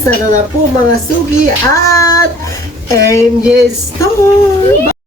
Sana na po mga sugi at MJ Store!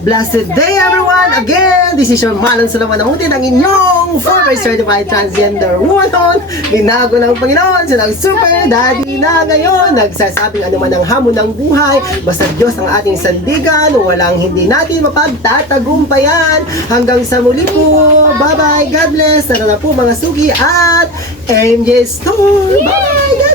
Blessed day everyone! Again, this is your Malan Salaman Namutin, ang inyong former certified transgender woman. Binago ng Panginoon, silang super daddy na ngayon. Nagsasabing ano man ang hamon ng buhay, basta Diyos ang ating sandigan, walang hindi natin mapagtatagumpayan. Hanggang sa muli po, bye-bye, God bless. Sana na po mga sugi at MJ Store. Bless!